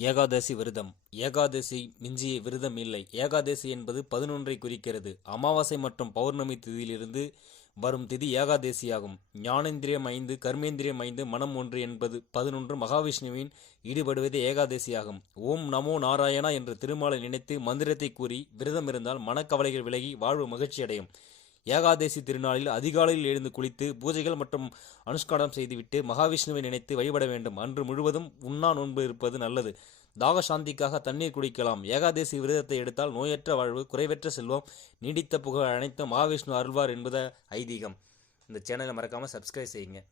ஏகாதசி விரதம். ஏகாதசி மிஞ்சிய விரதம் இல்லை. ஏகாதசி என்பது பதினொன்றை குறிக்கிறது. அமாவாசை மற்றும் பௌர்ணமி திதியிலிருந்து வரும் திதி ஏகாதசியாகும். ஞானேந்திரியம் ஐந்து கர்மேந்திரியம் ஐந்து மனம் ஒன்று என்பது பதினொன்று. மகாவிஷ்ணுவின் ஈடுபடுவதே ஏகாதசியாகும். ஓம் நமோ நாராயணா என்ற திருமாலை நினைத்து மந்திரத்தை கூறி விரதம் இருந்தால் மனக்கவலைகள் விலகி வாழ்வு மகிழ்ச்சி அடையும் ஏகாதசி திருநாளில் அதிகாலையில் எழுந்து குளித்து பூஜைகள் மற்றும் அனுஷ்கானம் செய்துவிட்டு மகாவிஷ்ணுவை நினைத்து வழிபட வேண்டும். அன்று முழுவதும் உண்ணா நோன்பு இருப்பது நல்லது. தாக சாந்திக்காக தண்ணீர் குடிக்கலாம். ஏகாதசி விரதத்தை எடுத்தால் நோயற்ற வாழ்வு குறைவற்ற செல்வம் நீடித்த புகழ் அனைத்தும் மகாவிஷ்ணு அருள்வார் என்பத ஐதீகம். இந்த சேனலை மறக்காமல் சப்ஸ்கிரைப் செய்யுங்க.